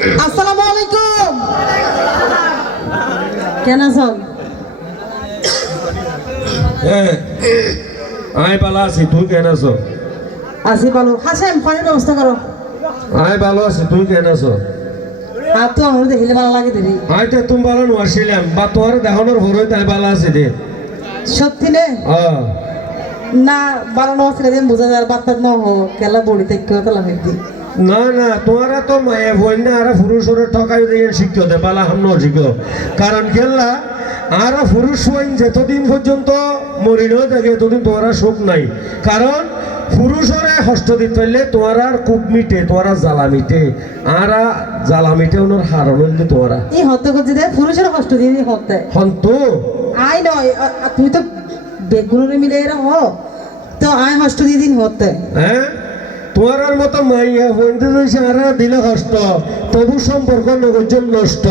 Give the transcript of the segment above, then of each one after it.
আসসালামু আলাইকুম। কেন আছো? আমি ভালো আছি, তুই কেন আছো? আছি ভালো। হাসেম পানির ব্যবস্থা করো। আমি ভালো আছি, তুই কেন আছো? আর তো আমার দেখিলে ভালো লাগে দেরি। আমি তো তুমি ভালো নছিলাম বা তোমার দেখানোর ভরে তাই ভালো আছে রে। সত্যি নে না ভালো নছিল যে বোঝা যায় বাচ্চা ন হো কেলা বড়ি থেকে কেলা হইতি না না তোমারা তো মায়ে বই না আর পুরুষের ঠকাই দিয়ে শিখতে দে বালা হাম শিখো কারণ কেলা আর পুরুষ ওয়াইন যতদিন পর্যন্ত মরিলেও থাকে ততদিন তোমারা সুখ নাই কারণ পুরুষরে হস্ত দিতে পারলে তোমার আর কূপ মিটে তোমারা জ্বালা মিটে আর জ্বালা মিটে ওনার হারণ হইলে তোমারা এই হতে করছে দে পুরুষের কষ্ট দিয়ে হতে হন্ত আই নয় তুমি তো বেগুনের মিলে এরা হ তো আয় কষ্ট দিয়ে দিন হতে হ্যাঁ তোমার মতো মাইয়া বন্ধু আর দিলে হস্ত তবু সম্পর্ক নগর নষ্ট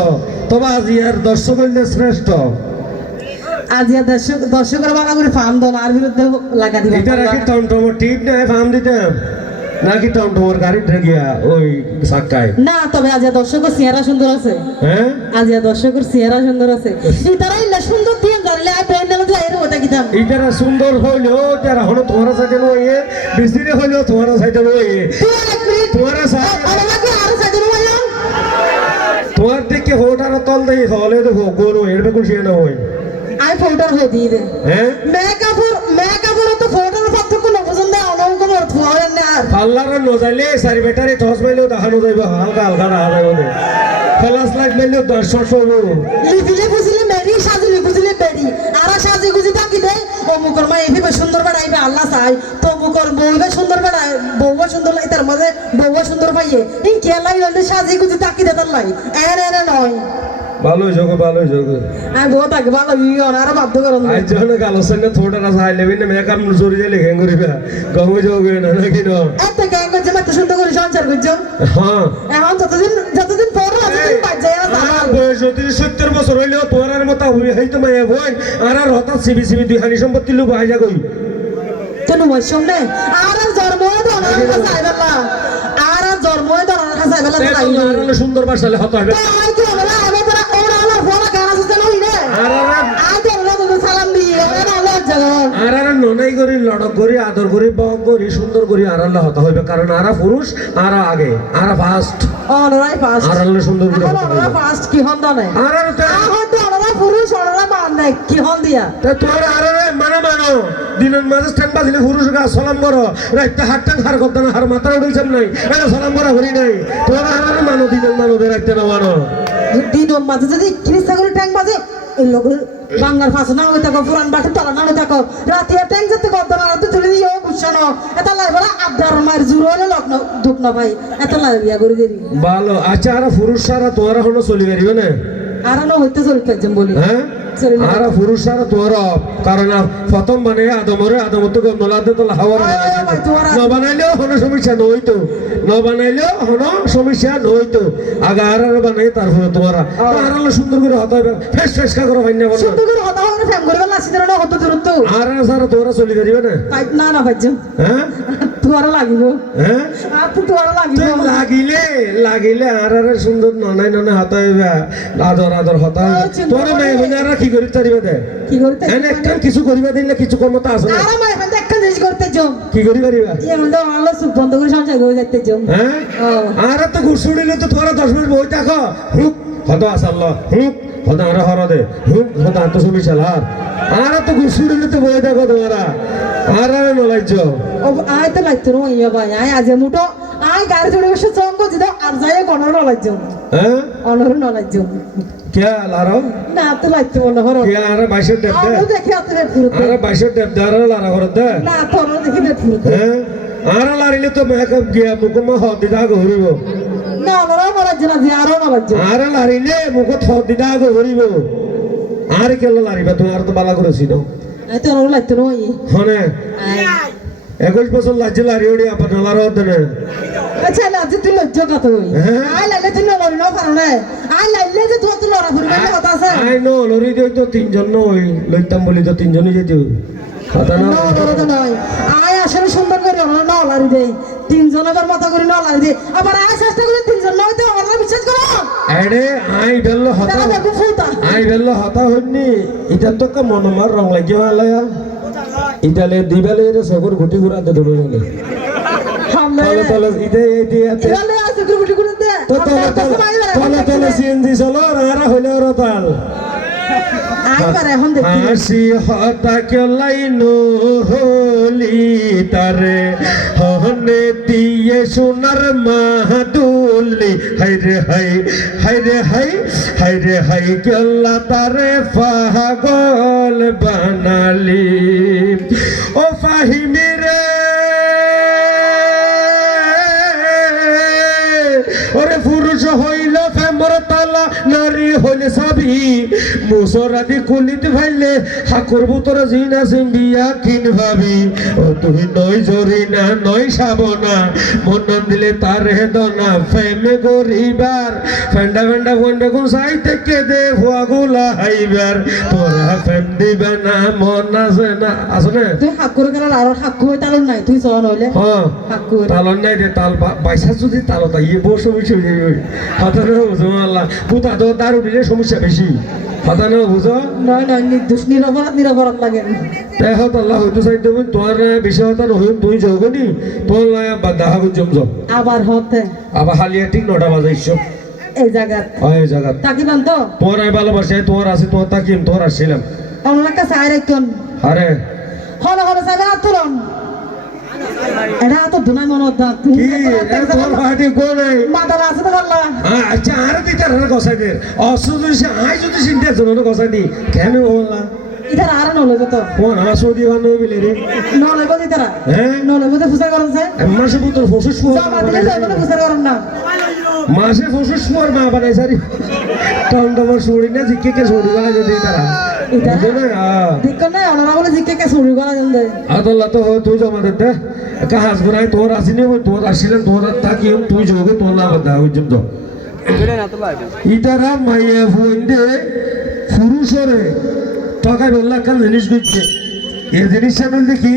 তবে আজি আর দর্শক হইলে শ্রেষ্ঠ আজি দর্শকের বাবা করে ফার্ম দন আর বিরুদ্ধে লাগা দিবে এটা রাখি টমটমর টিপ নেই ফার্ম দিতাম নাকি টমটমর গাড়ি ঢেকিয়া ওই সাক্কায় না তবে আজ দর্শকের চেহারা সুন্দর আছে হ্যাঁ আজ দর্শকের চেহারা সুন্দর আছে তারা ইল্লা সুন্দর দিয়ে জানলে আই প্যান্ডেল দিয়ে এর ওটা কিতাম এইটারা সুন্দর হইলেও যারা হলো তোমার সাথে নয় বেশিরে হইলেও তোমার সাথে নয় তোমার তোমার দিকে হোটার তল দেই হলে দেখো গরু এর বেকুল সে না হয় আই ফোল্ডার হয়ে দিয়ে দে হ্যাঁ মেকআপর তো ফোল্ডার পার্থক্য না পছন্দ অনঙ্গ মত হয় না আর পাল্লারে নজাইলে সারি ব্যাটারি টস মাইলেও দেখানো যাইব হালকা হালকা দেখা যাইব ফ্লাশ লাইট মাইলেও 10 সব লিপিলে বুঝিলে মেরি সাজিলে বুঝিলে বেরি আর সাজি গুজি থাকি দে ও মুকর মা এভাবে সুন্দর বাড়াইবে আল্লাহ চাই তো মুকর বউবে সুন্দর বাড়াই বউবা সুন্দর লাই তার মাঝে বউবা সুন্দর পাইয়ে এই কেলাই হলে সাজি গুজি থাকি দে তার লাই এনে নয় ভালোই যোগ ভালোই যোগ আমি বহুত আগে ভালো ইয়ে আর বাধ্য করুন আজ যখন আলোচনা থোড়া রাজা হাই লেবিন মেকআপ জোরে জেলে ঘেং করিবা গঙ্গ যোগ না নাকি না এত গ্যাং করছে এত সুন্দর করে সংসার করছো হ্যাঁ এখন যতদিন পর ততদিন বাজে আর বয়স 70 বছর হইলেও তোরার মতো হইতো মায়া বোন আর হঠাৎ সিবি সিবি দুই হানি সম্পত্তি লোক হাইজা কই তো নয় শুনলে আর জন্ম ধরার কাছে আইবেলা আর জন্ম ধরার কাছে আইবেলা আর সুন্দর বাসালে হতো হবে আর কি হলো আমি তোরা ওরা হলো ফোন গানা সুতে নই রে আর তো সালাম দিয়ে ওরা হলো জগন আর ননাই করি লড়ক করি আদর করি বক করি সুন্দর করি আর আল্লাহ হতো হবে কারণ আর পুরুষ আর আগে আর ফার্স্ট ওরাই ফার্স্ট আর আল্লাহ সুন্দর করে ওরা ফার্স্ট কি হন দনে আর তো ওরা পুরুষ ওরা মান নাই কি হন দিয়া তা তোর আর মানো দিনের মাঝে স্ট্যান্ড বাজিলে পুরুষ গা সালাম করো রাইতে হাতটা হার করতে না হার মাথা উঠেছেন নাই এটা সালাম করা করি নাই তোর আর মানো দিনের মানো রাইতে না মানো দিনের মাঝে যদি খ্রিস্টা করে ট্যাঙ্ক বাজে এই লোক বাংলার ভাষা না হয়ে থাকো পুরান বাটে তলা না হয়ে থাকো রাতে ট্যাঙ্ক যেতে করতে না তো তুলে দিও বুঝছো এটা লাই বলা আবদার মায়ের জুড়ো হলে লগ্ন দুঃখ না ভাই এটা লাই বিয়া করে দেরি ভালো আচ্ছা আর পুরুষ সারা তোর হলো চলি পারিবে না আর না হইতে চলতে যাম বলি হ্যাঁ আর পুরুষ সারা তোর কারণ প্রথম মানে আদম তো নলাতে তো হাওয়ার ন বানাইলেও কোনো সমস্যা নইতো ন বানাইলেও কোনো সমস্যা নইতো আগে আর বানাই তারপরে তোমরা আর সুন্দর করে হতে হবে ফেস ফেস কা করে ভাইনা বলো সুন্দর করে হতা হবে ফ্যাম করে লাসি ধরে হতো দূরত্ব আর সারা তোরা চলি পারিবে না না না ভাইজম হ্যাঁ তোরা লাগিব হ্যাঁ আর তোরা লাগিব লাগিলে আর সুন্দর ননাই হতে হবে আদর হতা তোরা মেয়ে বোনেরা কি করি তারিবে দে কি করতে একটা কিছু করিবা দিলে কিছু ক্ষমতা আছে না আর মাই বন্ধ একটা জিনিস করতে যাও কি করি পারিবা এই বন্ধ আলো সুপ বন্ধ করে সংসার করে যাইতে যাও হ্যাঁ আর তো ঘুষুড়িলে তো তোরা 10 মিনিট বই থাকো হুক হদা আসাল্লাহ হুক হদা আর হরা দে হুক হদা তো সুবি চালার আর তো ঘুষুড়িলে তো বই থাকো তোরা আর নলাইজ ও আই তো লাইতো রইয়া ভাই আই আজ মুটো আই গাড়ি চড়ে বসে চঙ্গ দিদা আর যাই কোনর নলাইজ হ্যাঁ অনর নলাইজ কে লারো না তো লাইতো মনে হরো কে আর বাইশের দেব দে আমি দেখি আপনি ফুরতে আর বাইশের দেব দার লারা করে দে না তোর দেখি না ফুরতে হ্যাঁ আর লারিলে তো মেকআপ গিয়া মুকম হদিদা গহরিব না অনর নলাইজ না যে আরো নলাইজ আর লারিলে মুখ হদিদা গহরিব আর কেল লারিবা তোমার তো বালা করেছি না আই তো অনর লাইতো নই হনে আই 21 বছর লাজি লারি ওড়ি আপা নলার হদনে আচ্ছা না যে তুই লজ্জা কত হই আই লাইলে তুই লরি না পারনে আই লাইলে যে তুই লড়া ফুরবে না কথা আছে আই নো লরি দিই তো তিনজন নই লইতাম বলি তো তিনজনই যেতে কথা না লড়া নয় আই আসলে সুন্দর করে না লড়াই দে তিনজনের মাথা করে না লড়াই দে আবার আই চেষ্টা করে তিনজন নয় তো আমরা বিশ্বাস করো আরে আই বেল্লো হতা তারা দেখো ফুটা আই বেল্লো হতা হইনি এটা তো কা মনমার রং লাগিয়ে হলায়া ইটালে দিবালে এর সগর ঘুটি ঘুরাতে ধরে গেল হামলে তলে তলে ইতে ইতে এলে আছে গুটি গুটি দে তো তলে তলে সিএনজি চলো আর হইলে ওর তাল আই পারে এখন দেখি হাসি হতা কেলাইনো হলি তারে হনে দিয়ে সোনার মাহাদুলি হাইরে হাইরে হাইরে হাই কেলা তারে পাগল বানালি ও ফাহিমি রে ওরে পুরুষ হইল ফেমর তালা নারী হইলে সাবি মুসরাদি কুলিত ভাইলে হাকুর বুতরা জিনা সিম্বিয়া কিন ভাবি ও তুই নই জরি না নই সাবনা মন দিলে তার হেদনা ফেমে গরিবার ফেন্ডা ফেন্ডা ফেন্ডা কোন সাই থেকে দে হুয়াগুলা হাইবার তোরা ফেম দিবে না মন আছে না আসলে তুই হাক করে গেল আর হাক কই তালন নাই তুই সন হইলে হ্যাঁ হাক করে তালন নাই রে তাল বাইসা যদি তালতা ইয়ে বসে বসে হাতানো বুঝো আল্লাহ পুতা তো তার উঠলে সমস্যা বেশি হাতানো বুঝো নয় নয় নির্দোষ নিরপরাধ লাগে তাই হত আল্লাহ হয়তো চাই দেবেন তোমার বেশি হতানো হইম তুই যাওগনি তোর লয়া বা দাহা গুজম যাও আবার হতে আবার হালিয়া ঠিক 9টা বাজাইছো এই জায়গা এই জায়গা তাকি বান তো তোর এই ভালোবাসে তোর আছে তোর তাকিম তোর আসছিলাম আমার কাছে আয় রাখুন আরে হলো হলো সাইবা তুলন এটা তো দুনাই মনত দা তুই কি তোর পার্টি কোনে মাদার আছে তো আল্লাহ আচ্ছা আর দিতার গসাই দের অসুবিধা আই যদি চিন্তা জন্য গসাই দি কেন বললা ইধার আর নলে যত কোন আমার সৌদি বান বিলে রে নলে বদি তারা হ্যাঁ নলে বদি ফুসা করছে মাসে পুত্র ফসুস জমা দিলে যাবে না ফুসা করন না মাসে ফসুস পর মা বানাই সারি টন্ডবর সুড়ি না জিকে কে সুড়ি বানা যদি তারা বুঝলে দেখো না ওনারা বলে জিকে কে ছুরি করা জান দে আদল্লা তো তুই জমা দে কাহাজ গুনাই তোর আসিনি তোর আসিলেন তোর তাকি তুই যোগে তোর না বাদা ওই জন্য ইতারা মাইয়া ফুইন্দে পুরুষরে টাকা বললা কাল জিনিস দিচ্ছে এই জিনিসটা বলতে কি